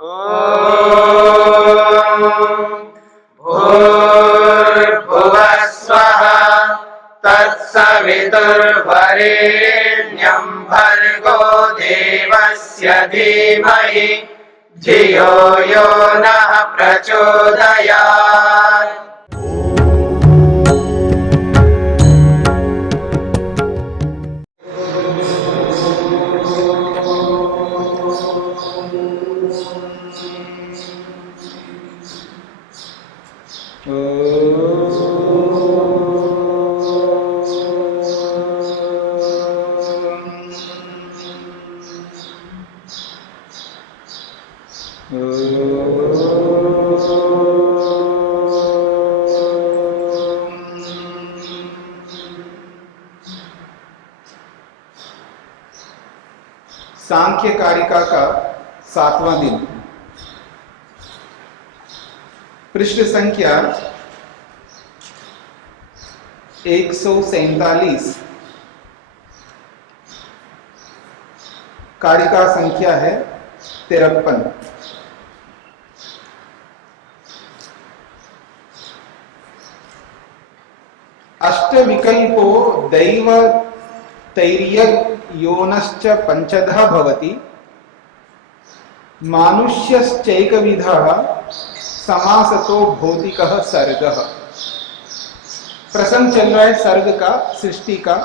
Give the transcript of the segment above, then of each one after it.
भूर्भुवः स्वः तत्सवितुर्वरेण्यं भर्गो देवस्य धीमहि धियो यो नः प्रचोदयात्। सांख्य कारिका का 7वां दिन, पृष्ठ संख्या 147, कारिका संख्या है 53। अष्टविकल्पो दैव तैर्यग् योनश्च पंचधा भवति मानुष्यश्चैकविधः समासतो भौतिकः सर्गः। प्रसंग चल रहा है सर्ग का, सृष्टि का।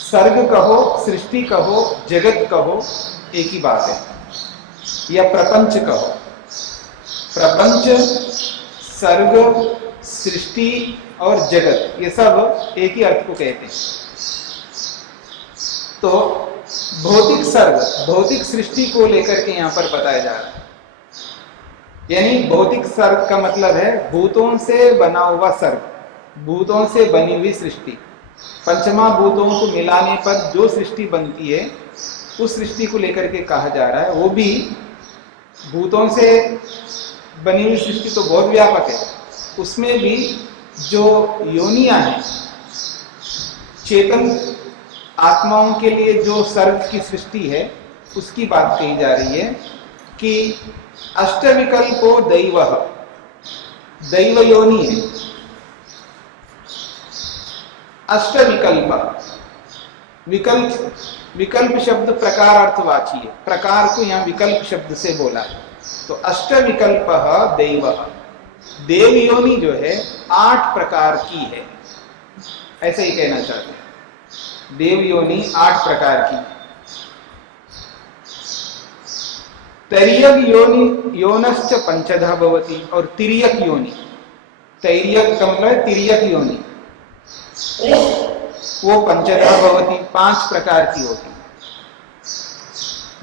सर्ग कहो, सृष्टि कहो, जगत कहो, एक ही बात है। या प्रपंच कहो, प्रपंच, सर्ग, सृष्टि और जगत, ये सब एक ही अर्थ को कहते हैं। तो भौतिक सर्ग, भौतिक सृष्टि को लेकर के यहां पर बताया जा रहा है। यानी भौतिक सर्ग का मतलब है भूतों से बना हुआ सर्ग, भूतों से बनी हुई सृष्टि। पंचमा भूतों को मिलाने पर जो सृष्टि बनती है, उस सृष्टि को लेकर के कहा जा रहा है। वो भी भूतों से बनी हुई सृष्टि तो बहुत व्यापक है, उसमें भी जो योनियां हैं, चेतन आत्माओं के लिए जो सर्ग की सृष्टि है, उसकी बात कही जा रही है कि अष्टविकल्पो दैवः, दैव योनि है। अष्टविकल्प, विकल्प, विकल्प शब्द प्रकारार्थवाची है, प्रकार को यहाँ विकल्प शब्द से बोला है। तो अष्टविकल्पः दैवः, देव योनि जो है 8 प्रकार की है, ऐसे ही कहना चाहते हैं। देव योनि 8 प्रकार की। तैर्यक योनि योनश्च पंचधा भवति, और तिर्यक योनि, तैर्यक का मतलब तिर्यक योनि, वो पंचधा भवति, 5 प्रकार की होती।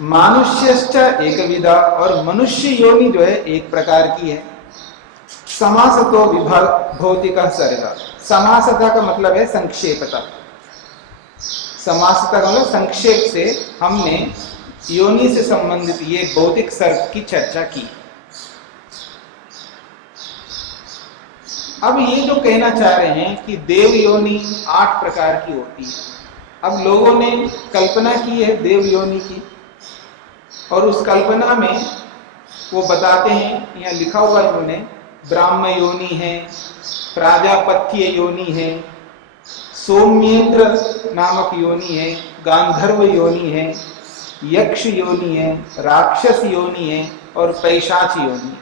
मानुष्यश्च एकविधा, और मनुष्य योनि जो है 1 प्रकार की है। समासतो विभाग भौतिक सर्ग, समासता का मतलब है संक्षेपता। समासता का मतलब संक्षेप से हमने योनि से संबंधित ये भौतिक सर्ग की चर्चा की। अब ये जो कहना चाह रहे हैं कि देव योनि 8 प्रकार की होती है। अब लोगों ने कल्पना की है देव योनि की, और उस कल्पना में वो बताते हैं, यहाँ लिखा हुआ है उन्होंने, ब्राह्म योनि है, प्राजापत्य योनि है, सौम्येंद्र नामक योनि है, गांधर्व योनि है, यक्ष योनि है, राक्षस योनि है और पैशाच योनि है।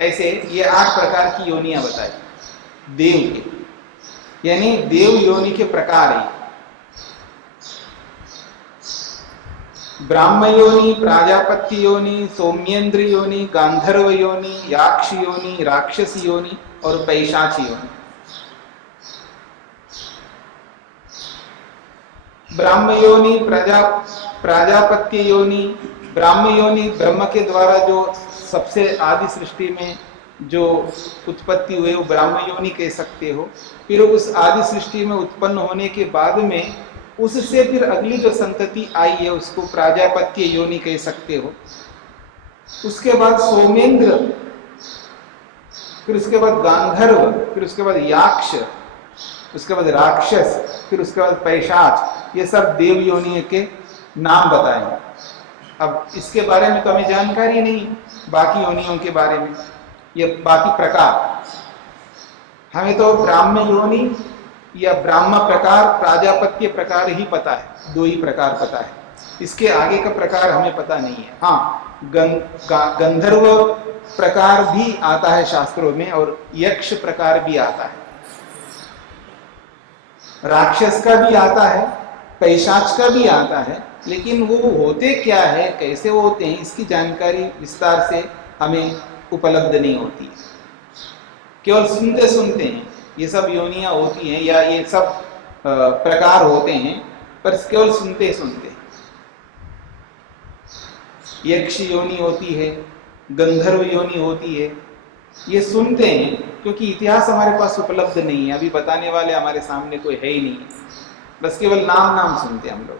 ऐसे ये 8 प्रकार की योनियां बताई देव के, यानी देव योनि के प्रकार है। ब्राह्म योनि, प्राजापत्य योनि, सौम्येंद्र योनि, गांधर्व योनि, याक्ष योनि, राक्षस योनि और पैशाच योनि। ब्राह्म योनि, प्राजापत्य योनि, ब्राह्म योनि ब्रह्म के द्वारा जो सबसे आदि सृष्टि में जो उत्पत्ति हुए वो ब्राह्म योनि कह सकते हो। फिर उस आदि सृष्टि में उत्पन्न होने के बाद में उससे फिर अगली जो संतति आई है उसको प्राजापत्य योनि कह सकते हो। उसके बाद सोमेंद्र, फिर उसके बाद गांधर्व, फिर उसके बाद याक्ष, उसके बाद राक्षस, फिर उसके बाद पैशाच, ये सब देव योनि के नाम बताए। अब इसके बारे में तो हमें जानकारी नहीं, बाकी योनियों के बारे में, ये बाकी प्रकार हमें तो ब्राह्म योनि या ब्राह्म प्रकार, प्राजापत्य प्रकार ही पता है, 2 ही प्रकार पता है, इसके आगे का प्रकार हमें पता नहीं है। हाँ, गंधर्व प्रकार भी आता है शास्त्रों में और यक्ष प्रकार भी आता है, राक्षस का भी आता है, पैशाच का भी आता है, लेकिन वो होते क्या है, कैसे होते हैं, इसकी जानकारी विस्तार से हमें उपलब्ध नहीं होती है। केवल सुनते सुनते हैं ये सब योनियां होती हैं या ये सब प्रकार होते हैं, पर केवल सुनते सुनते। यक्ष योनि होती है, गंधर्व योनि होती है, ये सुनते हैं क्योंकि इतिहास हमारे पास उपलब्ध नहीं है, अभी बताने वाले हमारे सामने कोई है ही नहीं, बस केवल नाम नाम सुनते हैं हम लोग,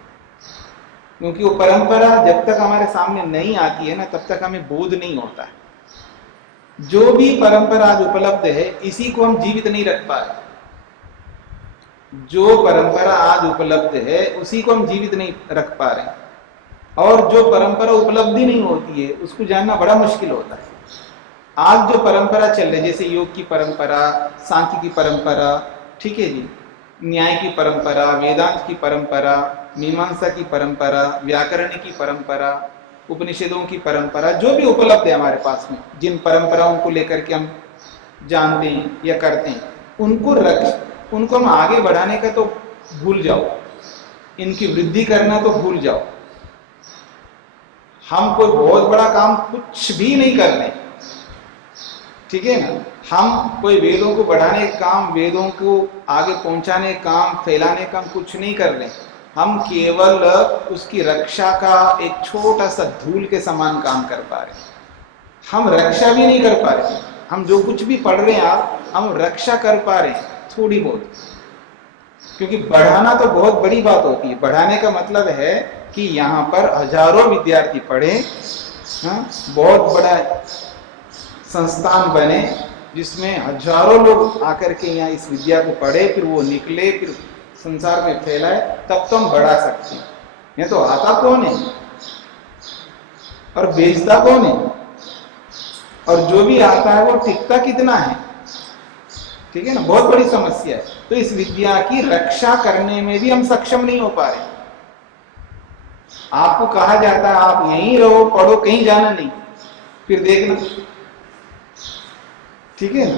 क्योंकि वो परंपरा जब तक हमारे सामने नहीं आती है ना, तब तक हमें बोध नहीं होता है। जो भी परंपरा आज उपलब्ध है, इसी को हम जीवित नहीं रख पा रहे। जो परंपरा आज उपलब्ध है उसी को हम जीवित नहीं रख पा रहे, और जो परंपरा उपलब्ध ही नहीं होती है उसको जानना बड़ा मुश्किल होता है। आज जो परंपरा चल रही है, जैसे योग की परंपरा, सांख्य की परंपरा, ठीक है जी, न्याय की परंपरा, वेदांत की परंपरा, मीमांसा की परंपरा, व्याकरण की परंपरा, उपनिषदों की परंपरा, जो भी उपलब्ध है हमारे पास में, जिन परंपराओं को लेकर के हम जानते हैं या करते हैं, उनको हम आगे बढ़ाने का तो भूल जाओ, इनकी वृद्धि करना तो भूल जाओ। हम कोई बहुत बड़ा काम कुछ भी नहीं कर रहे, ठीक है ना, हम कोई वेदों को बढ़ाने का काम, वेदों को आगे पहुंचाने का काम, फैलाने का काम कुछ नहीं कर रहे, हम केवल उसकी रक्षा का एक छोटा सा धूल के समान काम कर पा रहे। हम रक्षा भी नहीं कर पा रहे, हम जो कुछ भी पढ़ रहे हैं हम रक्षा कर पा रहे हैं थोड़ी बहुत, क्योंकि बढ़ाना तो बहुत बड़ी बात होती है। बढ़ाने का मतलब है कि यहाँ पर हजारों विद्यार्थी पढ़े, बहुत बड़ा संस्थान बने जिसमें हजारों लोग आकर के यहाँ इस विद्या को पढ़े, फिर वो निकले, फिर संसार में फैलाए, तब तो हम बढ़ा सकते हैं। ये तो आता कौन है और बेचता कौन है, और जो भी आता है वो टिकता कितना है, ठीक है ना, बहुत बड़ी समस्या है। तो इस विद्या की रक्षा करने में भी हम सक्षम नहीं हो पा रहे। आपको कहा जाता है आप यहीं रहो, पढ़ो, कहीं जाना नहीं, फिर देखना, ठीक है ना।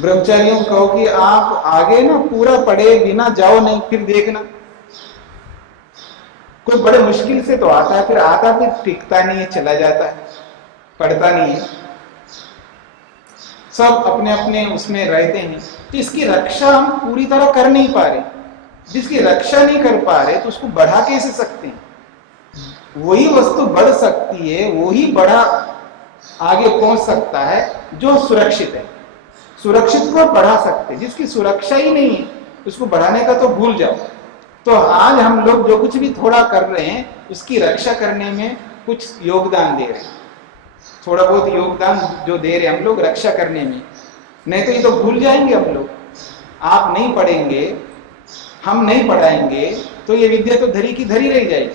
ब्रह्मचारियों को कहो कि आप आगे ना पूरा पढ़े बिना जाओ नहीं, फिर देखना। कोई बड़े मुश्किल से तो आता है, फिर आता फिर टिकता नहीं है, चला जाता है, पढ़ता नहीं है, सब अपने अपने उसमें रहते हैं। तो इसकी रक्षा हम पूरी तरह कर नहीं पा रहे। जिसकी रक्षा नहीं कर पा रहे तो उसको बढ़ा कैसे सकते हैं? वही वस्तु बढ़ सकती है, वही बड़ा आगे पहुंच सकता है जो सुरक्षित है। सुरक्षित को बढ़ा सकते हैं, जिसकी सुरक्षा ही नहीं है उसको बढ़ाने का तो भूल जाओ। तो आज हम लोग जो कुछ भी थोड़ा कर रहे हैं उसकी रक्षा करने में कुछ योगदान दे रहे हैं, थोड़ा बहुत योगदान जो दे रहे हैं हम लोग रक्षा करने में, नहीं तो ये तो भूल जाएंगे हम लोग। आप नहीं पढ़ेंगे, हम नहीं पढ़ाएंगे तो ये विद्या तो धरी की धरी रह जाएगी।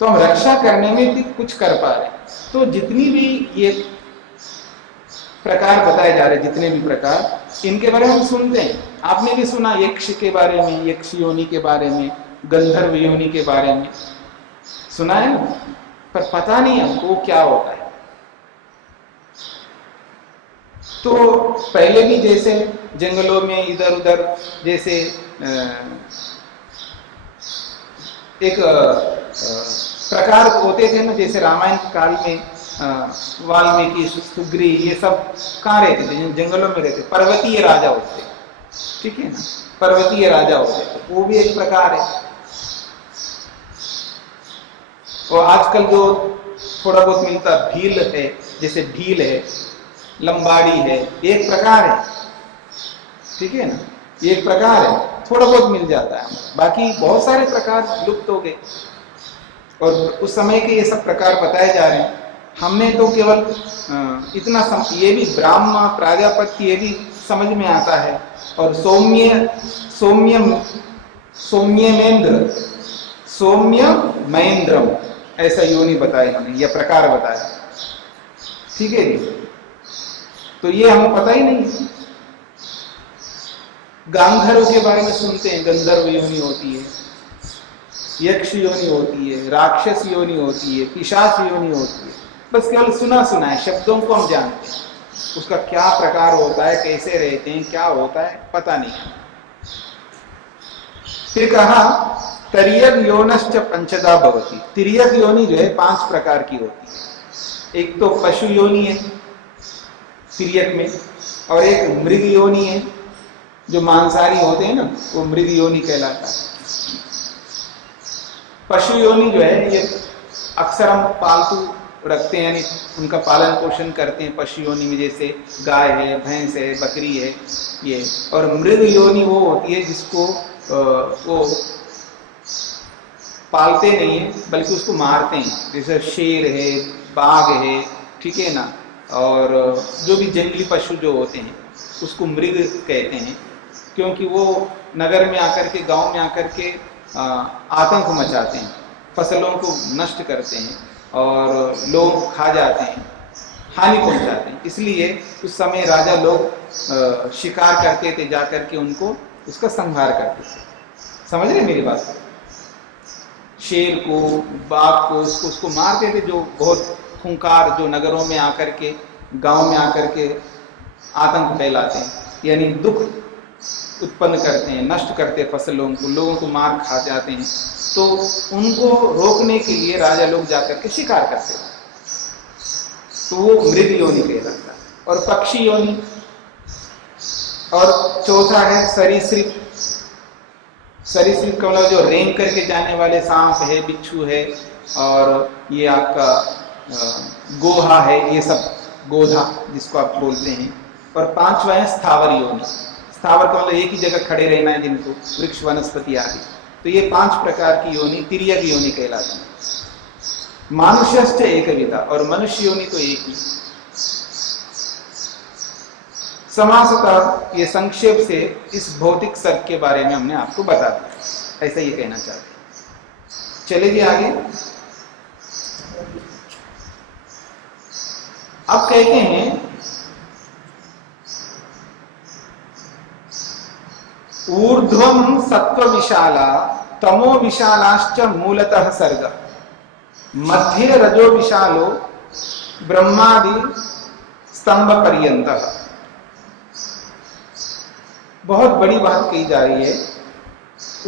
तो हम रक्षा करने में भी कुछ कर पा रहे हैं। तो जितनी भी ये प्रकार बताए जा रहे, जितने भी प्रकार, इनके बारे में हम सुनते हैं। आपने भी सुना यक्ष के बारे में, यक्ष योनि के बारे में, गंधर्व योनि के बारे में सुना है, पर पता नहीं हमको वो क्या होता है। तो पहले भी जैसे जंगलों में इधर उधर जैसे एक प्रकार होते थे ना, जैसे रामायण काल में वाल्मीकि, सुग्रीव, ये सब कहाँ रहते थे? जंगलों में रहते, पर्वतीय राजा होते, ठीक है ना, पर्वतीय राजा होते, वो भी एक प्रकार है। और आजकल जो थोड़ा बहुत मिलता भील है, जैसे भील है, लंबाड़ी है, एक प्रकार है, ठीक है ना, एक प्रकार है, थोड़ा बहुत मिल जाता है। बाकी बहुत सारे प्रकार लुप्त हो गए और उस समय के ये सब प्रकार बताए जा रहे हैं। हमने तो केवल इतना ये भी ब्राह्म प्राजापत्य ये भी समझ में आता है, और सौम्य महेंद्रम, ऐसा योनि बताया इन्होंने, यह प्रकार बताया। ठीक है जी, तो ये हमें पता ही नहीं है। गांधर्व के बारे में सुनते हैं, गंधर्व योनि होती है, यक्ष योनि होती है, राक्षस योनि होती है, पिशाच योनि होती है, बस केवल सुना सुना है, शब्दों को हम जानते हैं, उसका क्या प्रकार होता है, कैसे रहते हैं, क्या होता है, पता नहीं है। फिर कहा तिर्यक योनश्च पंचदा भवति। तिर्यक योनि जो है 5 प्रकार की होती है। एक तो पशु योनि है तिर्यक में, और एक मृग योनि है, जो मांसाहारी होते हैं ना, वो मृग योनि कहलाता है। पशु योनि जो है ये अक्सर हम पालतू रखते हैं, यानी उनका पालन पोषण करते हैं पशु योनि में, जैसे गाय है, भैंस है, बकरी है ये। और मृग योनि वो होती है जिसको वो पालते नहीं है बल्कि उसको मारते हैं, जैसे शेर है, बाघ है, ठीक है ना, और जो भी जंगली पशु जो होते हैं उसको मृग कहते हैं, क्योंकि वो नगर में आकर के, गांव में आकर के आतंक मचाते हैं, फसलों को नष्ट करते हैं और लोग खा जाते हैं, हानि पहुंचाते हैं। इसलिए उस समय राजा लोग शिकार करते थे, जाकर के उनको उसका संहार करते थे। समझ रहे मेरी बात? शेर को, बाघ को, उसको मारते थे, जो बहुत खूंखार, जो नगरों में आकर के, गांव में आकर के आतंक फैलाते हैं, यानी दुख उत्पन्न करते हैं, नष्ट करते हैं फसलों को, लोगों को मार खा जाते हैं। तो उनको रोकने के लिए राजा लोग जाकर के शिकार करते हैं, तो वो मृग योनि कहलाता है। और पक्षी योनि, और चौथा है सरीसृप। सरीसृप का मतलब जो रेंग करके जाने वाले, सांप है, बिच्छू है, और ये आपका गोहा है, ये सब गोधा जिसको आप बोलते हैं। और 5वां है स्थावर योनि। स्थावर का मतलब एक ही जगह खड़े रहना है जिनको, वृक्ष, वनस्पति आदि। तो ये 5 प्रकार की योनि तिर्यक योनि कहलाती है। मानुष्यश्च एकविधा, और मनुष्य योनि तो एक ही। समासतः ये संक्षेप से इस भौतिक सर्ग के बारे में हमने आपको बता दिया, ऐसा ये कहना चाहते हैं। चलिए आगे। अब कहते हैं ऊर्ध्वम सत्व विशाला तमो विशालाश्च मूलतः सर्ग, मध्ये रजो विशालो ब्रह्मादि स्तंभ पर्यंत। बहुत बड़ी बात कही जा रही है।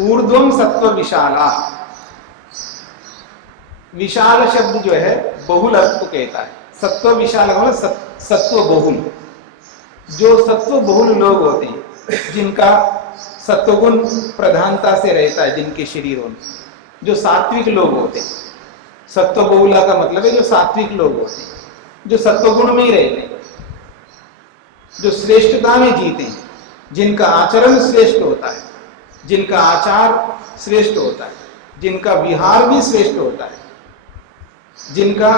ऊर्ध्वम सत्व विशाला, विशाल शब्द जो है बहुल अर्थ को कहता है। सत्व विशाल मतलब सत्व बहुल। जो सत्व बहुल लोग होते हैं, जिनका सत्वगुण प्रधानता से रहता है जिनके शरीरों में, जो सात्विक लोग होते हैं, सत्व बहुला का मतलब है जो सात्विक लोग होते हैं, जो सत्वगुण में ही रहते हैं, जो श्रेष्ठता में जीते हैं, जिनका आचरण श्रेष्ठ होता है, जिनका आचार श्रेष्ठ होता है, जिनका विहार भी श्रेष्ठ होता है, जिनका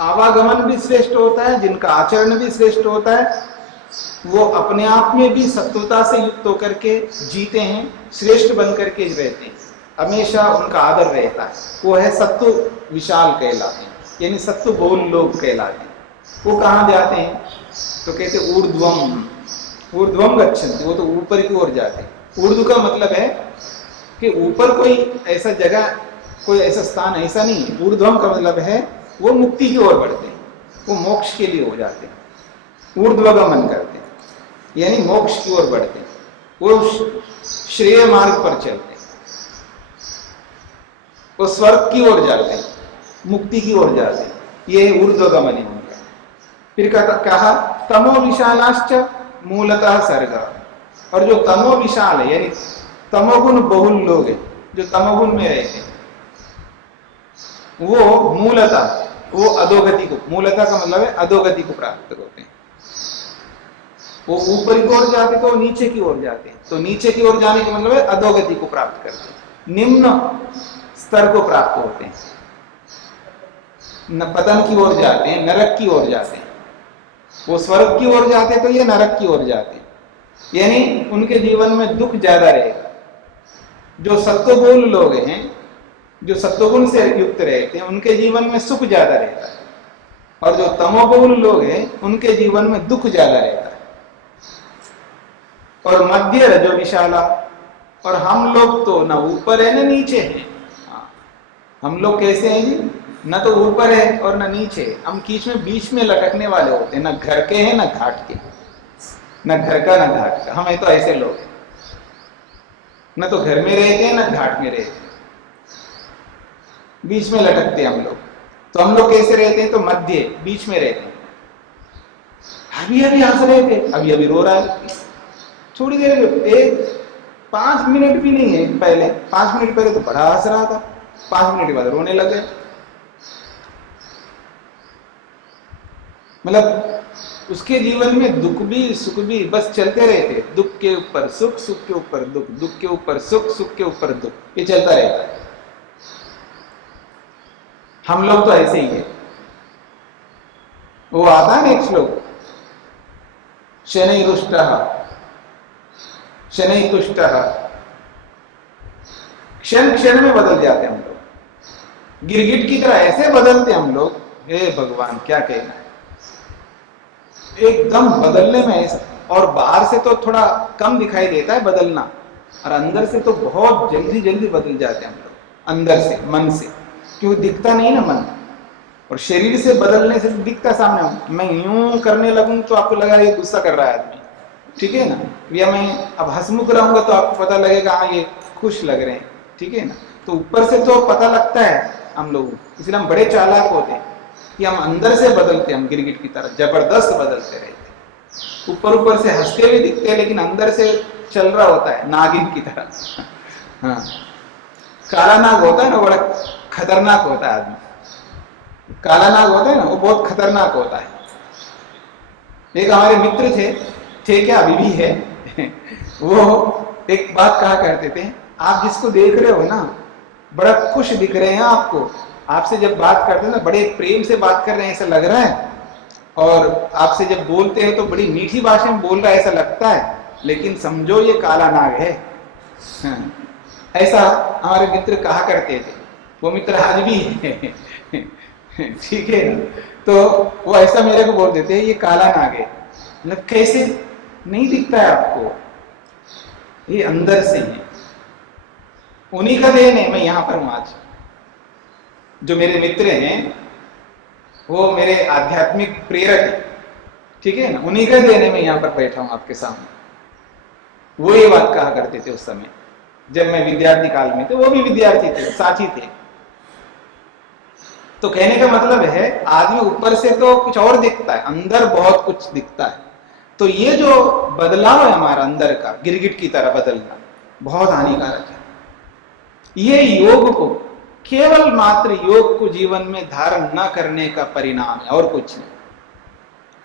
आवागमन भी श्रेष्ठ होता है, जिनका आचरण भी श्रेष्ठ होता है, वो अपने आप में भी सत्वता से युक्त होकर के जीते हैं, श्रेष्ठ बन करके रहते हैं, हमेशा उनका आदर रहता है। वो है सत्व विशाल कहलाते हैं, यानी सत्व बहुल लोग कहलाते हैं। वो कहाँ जाते हैं? तो कहते ऊर्ध्वम, ऊर्ध्वम गच्छन्ति, वो तो ऊपर की ओर जाते हैं। ऊर्ध्व का मतलब है कि ऊपर कोई ऐसा जगह, कोई ऐसा स्थान ऐसा नहीं है। ऊर्ध्वम का मतलब है वो मुक्ति की ओर बढ़ते हैं, वो मोक्ष के लिए हो जाते हैं, ऊर्ध्वगमन करते हैं, यानी मोक्ष की ओर बढ़ते हैं, वो श्रेय मार्ग पर चलते हैं, वो स्वर्ग की ओर जाते हैं, मुक्ति की ओर जाते हैं। ये ऊर्ध्वगमन है उनका। फिर कहा तमो विशालाश्च मूलतः सर्ग, और जो तमो विशाल है यानी तमोगुण बहुल लोग हैं, जो तमोगुण में रहते हैं, वो मूलतः वो अधोगति को, मूलतः का मतलब है अधोगति को प्राप्त होते हैं। वो ऊपर की ओर जाते तो नीचे की ओर जाते हैं, तो नीचे की ओर जाने का मतलब है अधोगति को प्राप्त करते हैं, निम्न स्तर को प्राप्त होते हैं, न पतन की ओर जाते हैं, नरक की ओर जाते हैं। वो स्वर्ग की ओर जाते तो ये नरक की ओर जाते, यानी उनके जीवन में दुख ज्यादा रहेगा। जो सत्वगुण लोग हैं जो सत्वगुण से युक्त रहते हैं उनके जीवन में सुख ज्यादा रहता है, और जो तमोगुण लोग हैं उनके जीवन में दुख ज्यादा रहता है। और मध्य रजो विशाला, और हम लोग तो न ऊपर है न नीचे हैं। हम लोग कैसे हैं जी? न तो ऊपर है और न नीचे, हम बीच में लटकने वाले होते हैं, न घर के हैं न घाट के, न घर का न घाट का। हम तो ऐसे लोग हैं, न तो घर में रहते हैं न घाट में रहते हैं, बीच में लटकते हैं हम लोग। तो हम लोग कैसे रहते हैं? तो मध्य, बीच में रहते हैं। अभी अभी हंस रहे थे, अभी अभी रो रहा है। थोड़ी देर, एक 5 मिनट भी नहीं है पहले, 5 मिनट पहले तो बड़ा हंस रहा था, 5 मिनट बाद रोने लग गए। मतलब उसके जीवन में दुख भी सुख भी बस चलते रहते, दुख के ऊपर सुख, सुख के ऊपर दुख, दुख के ऊपर सुख, सुख के ऊपर दुख, ये चलता रहता है। हम लोग तो ऐसे ही है। वो आता है ना एक श्लोक, शनै रुष्टः शनै तुष्टः, क्षण क्षण में बदल जाते हम लोग, गिरगिट की तरह ऐसे बदलते हम लोग। हे भगवान क्या कहना है, एकदम बदलने में ऐसा। और बाहर से तो थोड़ा कम दिखाई देता है बदलना, और अंदर से तो बहुत जल्दी जल्दी बदल जाते हैं हम लोग, अंदर से, मन से, क्योंकि दिखता नहीं ना मन। और शरीर से बदलने से दिखता सामने। मैं यूं करने लगूं तो आपको लगा ये गुस्सा कर रहा है आदमी, ठीक है ना। या मैं अब हंसमुख रहूंगा तो आपको पता लगेगा हाँ ये खुश लग रहे हैं, ठीक है ना। तो ऊपर से तो पता लगता है हम लोग, इसलिए हम बड़े चालाक होते हैं कि हम अंदर से बदलते हैं, हम गिरगिट की तरह जबरदस्त बदलते रहते। ऊपर ऊपर से हंसते हुए दिखते हैं, लेकिन अंदर से चल रहा होता है नागिन की तरह। हाँ, काला नाग होता है ना, बड़ा खतरनाक होता है आदमी। काला नाग होता है ना, वो बहुत खतरनाक होता है। एक हमारे मित्र थे क्या, अभी भी है। वो एक बात कहा करते थे, आप जिसको देख रहे हो ना बड़ा खुश दिख रहे हैं आपको, आपसे जब बात करते हैं ना बड़े प्रेम से बात कर रहे हैं ऐसा लग रहा है, और आपसे जब बोलते हैं तो बड़ी मीठी भाषा में बोल रहा है ऐसा लगता है, लेकिन समझो ये काला नाग है। हाँ, ऐसा हमारे मित्र कहा करते थे। वो मित्र आज भी है। ठीक है ना। तो वो ऐसा मेरे को बोल देते हैं ये काला नाग है। मतलब कैसे? नहीं दिखता है आपको, ये अंदर से है, उन्हीं का देन है। मैं यहां पर हूं आज। जो मेरे मित्र हैं वो मेरे आध्यात्मिक प्रेरक है, ठीक है ना, उन्हीं का देन है मैं यहां पर बैठा हूं आपके सामने। वो ये बात कहा करते थे उस समय जब मैं विद्यार्थी काल में थे, वो भी विद्यार्थी थे, साथी थे। तो कहने का मतलब है आदमी ऊपर से तो कुछ और दिखता है, अंदर बहुत कुछ दिखता है। तो ये जो बदलाव है हमारा अंदर का, गिरगिट की तरह बदलना, बहुत हानिकारक है। ये योग को, केवल मात्र योग को जीवन में धारण न करने का परिणाम है, और कुछ नहीं।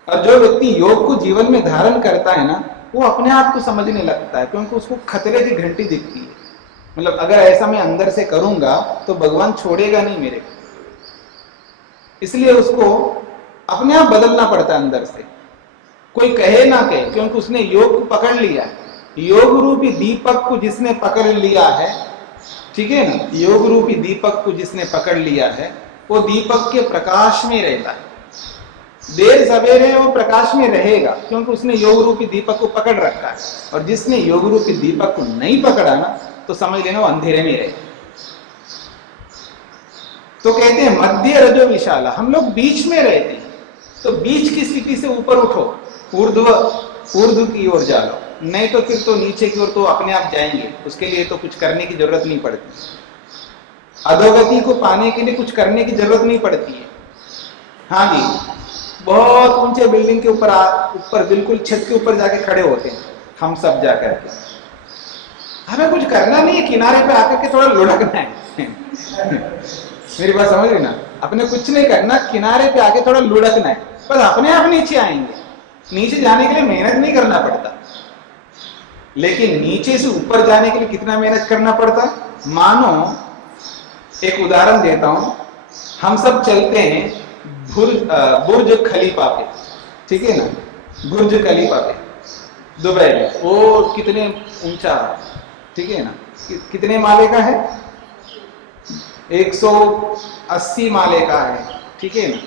और जो व्यक्ति योग को जीवन में धारण करता है ना, वो अपने आप को समझने लगता है, क्योंकि उसको खतरे की घंटी दिखती है। मतलब अगर ऐसा मैं अंदर से करूंगा तो भगवान छोड़ेगा नहीं मेरे को, इसलिए उसको अपने आप बदलना पड़ता है अंदर से। कोई कहे ना कहे, क्योंकि उसने योग को पकड़ लिया है। योग रूपी दीपक को जिसने पकड़ लिया है, ठीक है ना, योग रूपी दीपक को जिसने पकड़ लिया है वो दीपक के प्रकाश में रहता है। देर सवेरे वो प्रकाश में रहेगा, क्योंकि उसने योग रूपी दीपक को पकड़ रखा है। और जिसने योग रूपी दीपक को नहीं पकड़ा ना, तो समझ लेना वो अंधेरे में रहेगा। तो कहते हैं मध्य रजो विशाला, हम लोग बीच में रहते हैं। तो बीच की स्थिति से ऊपर उठो, ऊर्ध्व की ओर जा लो, नहीं तो फिर तो नीचे की ओर तो अपने आप जाएंगे। उसके लिए तो कुछ करने की जरूरत नहीं पड़ती। अधोगति को पाने के लिए कुछ करने की जरूरत नहीं पड़ती है। हाँ जी, बहुत ऊंचे बिल्डिंग के ऊपर बिल्कुल छत के ऊपर जाके खड़े होते हैं हम सब जाकर के। हमें कुछ करना नहीं है, किनारे पे आकर के थोड़ा लुढ़कना है। मेरी बात समझ रही ना? अपने कुछ नहीं करना, किनारे पे आके थोड़ा लुढ़कना है, बस अपने आप नीचे आएंगे। नीचे जाने के लिए मेहनत नहीं करना पड़ता, लेकिन नीचे से ऊपर जाने के लिए कितना मेहनत करना पड़ता। मानो एक उदाहरण देता हूं, हम सब चलते हैं बुर्ज खलीफा पे, ठीक है ना, बुर्ज खलीफा पे दुबई में। वो कितने ऊंचा, ठीक है ना, कितने माले का है? 180 माले का है, ठीक है ना।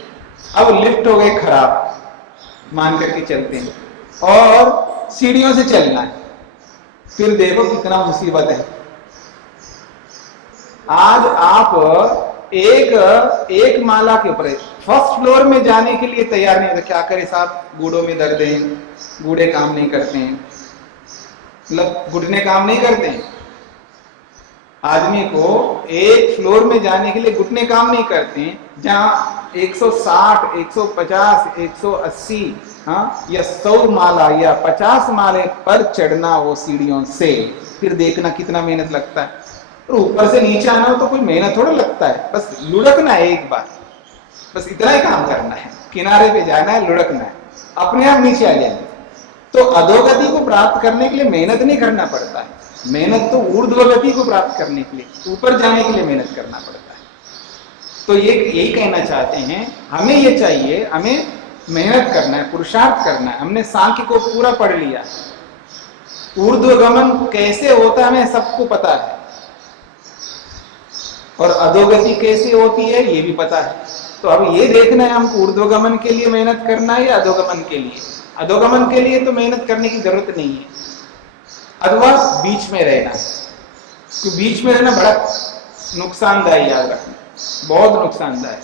अब लिफ्ट हो गए खराब, मान करके चलते हैं, और सीढ़ियों से चलना है, फिर देखो कितना मुसीबत है। आज आप एक माला के ऊपर फर्स्ट फ्लोर में जाने के लिए तैयार नहीं, तो क्या करें साहब, घुटनों में दर्द है, घुटने काम नहीं करते हैं, मतलब घुटने काम नहीं करते हैं। आदमी को एक फ्लोर में जाने के लिए घुटने काम नहीं करते हैं, जहां 160, 150, 180 या 100 माला या 50 माले पर चढ़ना वो सीढ़ियों से, फिर देखना कितना मेहनत लगता है। और ऊपर से नीचे आना हो तो कोई मेहनत थोड़ा लगता है, बस लुढ़कना है एक बार, बस इतना ही काम करना है, किनारे पे जाना है, लुढ़कना है, अपने आप नीचे आ जाएंगे। तो अधोगति को प्राप्त करने के लिए मेहनत नहीं करना पड़ता है, मेहनत तो ऊर्ध्वगति को प्राप्त करने के लिए, ऊपर जाने के लिए मेहनत करना पड़ता है। तो ये यही कहना चाहते हैं, हमें ये चाहिए, हमें मेहनत करना है, पुरुषार्थ करना है। हमने सांख्य को पूरा पढ़ लिया, ऊर्ध्वगमन कैसे होता है हमें सबको पता है, और अधोगति कैसे होती है ये भी पता है। तो अब ये देखना है हमको ऊर्ध्वगमन के लिए मेहनत करना है या अधोगमन के लिए। अधोगमन के लिए तो मेहनत करने की जरूरत नहीं है, अथवा बीच में रहना, क्योंकि बीच में रहना बड़ा नुकसानदायी, याद रखना, बहुत नुकसानदायक।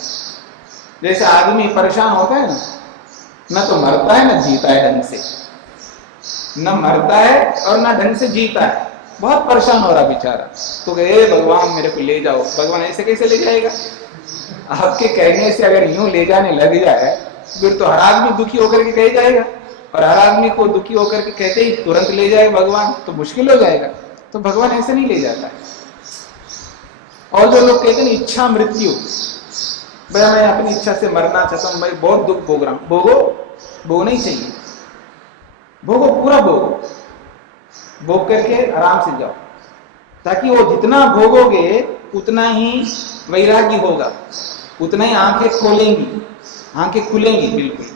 जैसे आदमी परेशान होता है ना तो मरता है ना जीता है ढंग से, न मरता है और ना ढंग से जीता है, बहुत परेशान हो रहा बेचारा, तो कहे भगवान मेरे को ले जाओ। भगवान ऐसे कैसे ले जाएगा? आपके कहने से अगर यूं ले जाने लग जाए फिर तो हर आदमी दुखी होकर के कह जाएगा, और हर आदमी को दुखी होकर के कहते ही तुरंत ले जाए भगवान, तो मुश्किल हो जाएगा। तो भगवान ऐसे नहीं ले जाता है। और जो लोग कहते हैं इच्छा मृत्यु, भाई मैं अपनी इच्छा से मरना चाहता हूं, भाई बहुत दुख भोग रहा हूं, भोगो, भोगना ही चाहिए, भोगो, पूरा भोगो, भोग करके आराम से जाओ, ताकि वो जितना भोगोगे उतना ही वैराग्य होगा, उतना ही आंखें खोलेंगी, आंखें खुलेंगी, बिल्कुल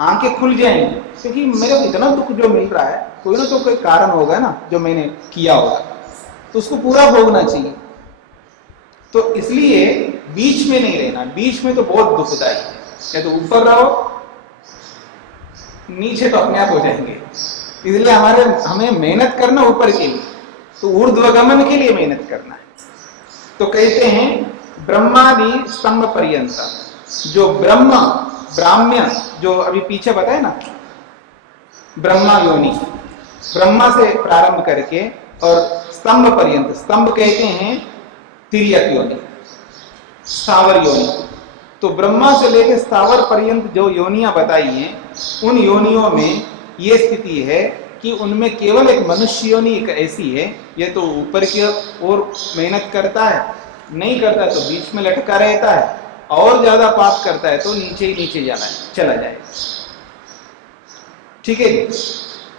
आंखें खुल जाएंगी, क्योंकि मेरे को इतना दुख जो मिल रहा है, कोई ना तो कोई कारण होगा ना जो मैंने किया होगा, तो उसको पूरा भोगना चाहिए। तो इसलिए बीच में नहीं रहना, बीच में तो बहुत दुखदायी है, या तो ऊपर रहो, नीचे तो अपने आप हो जाएंगे। इसलिए हमें मेहनत करना ऊपर के लिए, तो ऊर्ध्वगमन के लिए मेहनत करना है। तो कहते हैं ब्रह्मादि स्तंभ पर्यंत, जो ब्राह्म्य जो अभी पीछे बताए ना, ब्रह्मा योनि, ब्रह्मा से प्रारंभ करके और स्तंभ पर्यंत, स्तंभ कहते हैं तिर्यक योनि, स्थावर योनि। तो ब्रह्मा से लेकर स्थावर पर्यंत जो योनियां बताई हैं, उन योनियों में ये स्थिति है कि उनमें केवल एक मनुष्य योनि एक ऐसी है, ये तो ऊपर की ओर मेहनत करता है, नहीं करता तो बीच में लटका रहता है, और ज्यादा पाप करता है तो नीचे ही नीचे चला जाए। ठीक है जी।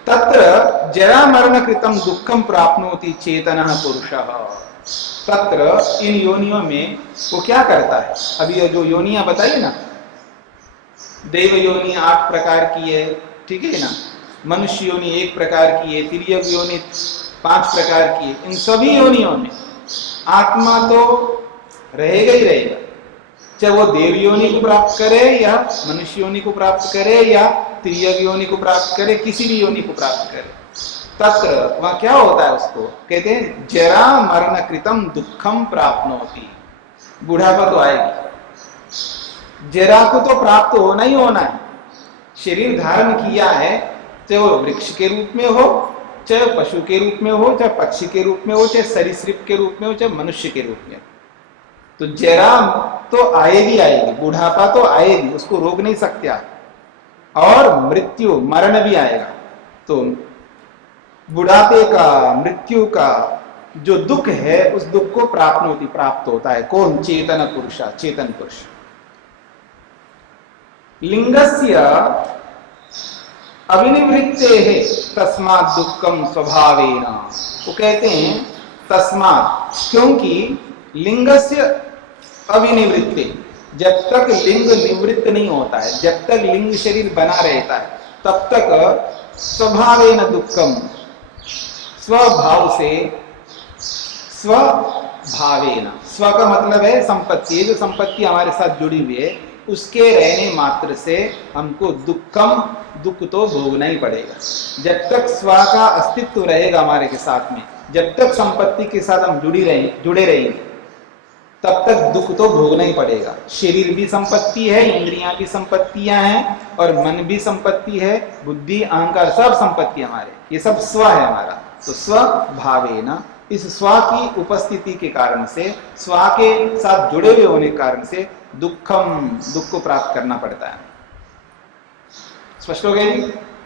तत्र जरा मरण कृतम दुखम प्राप्नोति चेतनः पुरुषः। तत्र इन योनियों में वो क्या करता है? अभी ये जो योनियां बताई ना, देव योनि 8 प्रकार की है, ठीक है ना, मनुष्य योनि 1 प्रकार की है, तिर्यक योनि 5 प्रकार की है। इन सभी योनियों में आत्मा तो रहेगा ही रहेगा, चाहे वो देव योनि को प्राप्त करे या मनुष्य योनि को प्राप्त करे या तिर्यक योनि को प्राप्त करे, किसी भी योनि को प्राप्त करे। तत्र वहां क्या होता है, उसको कहते हैं जरा मरण कृतम दुखम प्राप्नोति। बुढ़ापा तो आएगी, जरा को तो प्राप्त होना ही होना है। शरीर धारण किया है, चाहे वो वृक्ष के रूप में हो, चाहे पशु के रूप में हो, चाहे पक्षी के रूप में हो, चाहे सरीसृप के रूप में हो, चाहे मनुष्य के रूप में, तो जरा तो आएगी आएगी, बुढ़ापा तो आएगी, उसको रोक नहीं सकते आप, और मृत्यु मरण भी आएगा। तो बुढ़ापे का, मृत्यु का जो दुख है, उस दुख को प्राप्त होता है कौन? चेतन पुरुष, चेतन पुरुष। लिंगस्य अविनिवृत्ते है तस्मात् दुखम स्वभावेन। वो कहते हैं तस्मात्, क्योंकि लिंगस्य अविनिवृत्ते, जब तक लिंग निवृत्त नहीं होता है, जब तक लिंग शरीर बना रहता है, तब तक स्वभावेन दुखम, स्वभाव से, स्वभावेन स्व का मतलब है संपत्ति। ये जो संपत्ति हमारे साथ जुड़ी हुई है उसके रहने मात्र से हमको दुख तो भोगना ही पड़ेगा। जब तक स्व का अस्तित्व रहेगा हमारे के साथ में, जब तक संपत्ति के साथ हम जुड़े रहेंगे तब तक दुख तो भोगना ही पड़ेगा। शरीर भी संपत्ति है, इंद्रियां भी संपत्तियां हैं, और मन भी संपत्ति है, बुद्धि अहंकार सब संपत्ति हमारे, ये सब स्व है हमारा। तो स्व भावेना, इस स्व की उपस्थिति के कारण से, स्व के साथ जुड़े हुए होने के कारण से दुख को प्राप्त करना पड़ता है। स्पष्ट हो गया जी?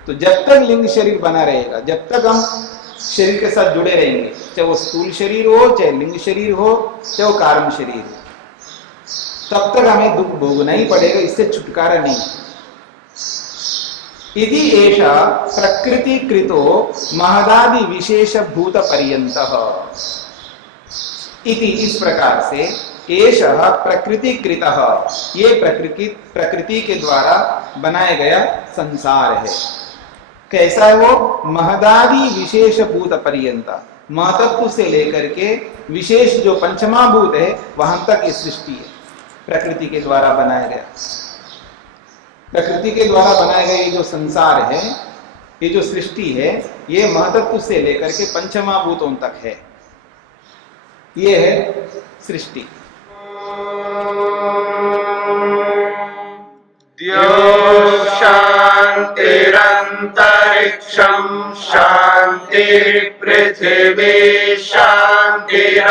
तो जब तक लिंग शरीर बना रहेगा, जब तक हम शरीर के साथ जुड़े रहेंगे, चाहे वो स्थूल शरीर हो, चाहे लिंग शरीर हो, चाहे वो कारण शरीर हो, तब तक हमें दुख भोगना ही पड़ेगा, इससे छुटकारा नहीं। इति एषा प्रकृतिकृतो महदादि विशेष भूत पर्यंतः, इति इस प्रकार से, एषः प्रकृतिकृतः, ये प्रकृति के द्वारा बनाया गया संसार है। कैसा है वो? महदादि विशेष भूत पर्यंत, महतत्व से लेकर के विशेष जो पंचमा भूत है वहां तक ये सृष्टि है, प्रकृति के द्वारा बनाया गया। प्रकृति के द्वारा बनाया गया ये जो संसार है, ये जो सृष्टि है, ये महतत्व से लेकर के पंचमा भूतों तक है। ये है सृष्टि। शांतिरंतरिक्षं शांतिर्पृथिवी शांतिरापः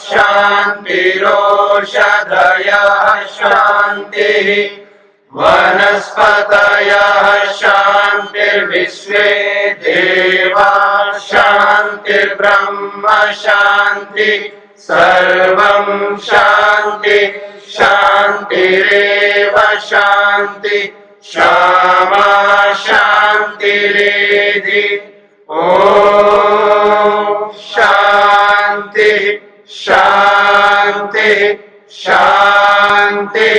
शांतिरोषधयः शांतिः वनस्पतयः शांतिर्विश्वे देवाः शांतिर्ब्रह्म शांति सर्वं शांति शांतिरेव शांति क्षमा शांतिरेधि। ओम शांति शांति शांति।